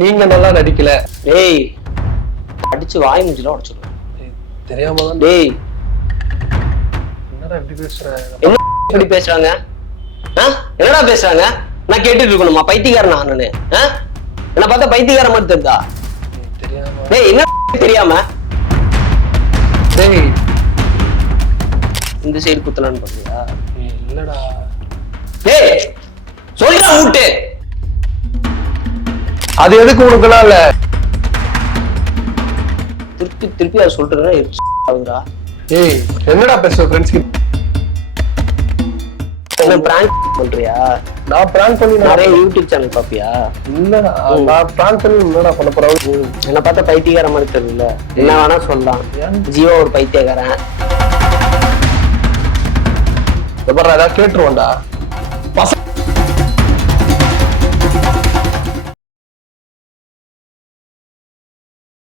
நீங்க நல்லா நடிக்கல. டேய் அடிச்சு வாய் மூஞ்சில உடைச்சிடுவேன். தெரியாம தான். டேய் என்னடா இப்படி பேசுற? என்ன இப்படி பேசுறாங்க? என்னடா பேசுறாங்க? நான் கேட்டுட்டு இருக்கணுமா? பைத்தியக்காரனா நானு? என்ன பார்த்தா பைத்தியக்கார மாதிரி தெரியுதா? தெரியாம. டேய் என்ன தெரியாம? டேய் இந்த சைடு குத்தலான்னு பாத்தியா? இல்லடா. டேய் சொல்றா மூட்டு. அது எதுக்கு உனக்குலாம் இல்ல? திருப்பி திருப்பி அதை சொல்றேன்னா ஏய் என்னடா பேசுற ஃப்ரெண்ட்ஸ் கிட்ட? என்ன பிராங்க் பண்றியா? நான் பிராங்க் பண்ணி நிறைய யூடியூப் சேனல் பாப்பியா? இல்லடா நான் பிராங்க் பண்ணி என்னடா பண்ண போறேன்? என்ன பார்த்தா பைத்தியக்கார மாதிரி தெரியல. என்ன வேணா சொல்லலாம். ஜீவா ஒரு பைத்தியக்காரன். ஏதாவது கேட்டுருவோம்டா.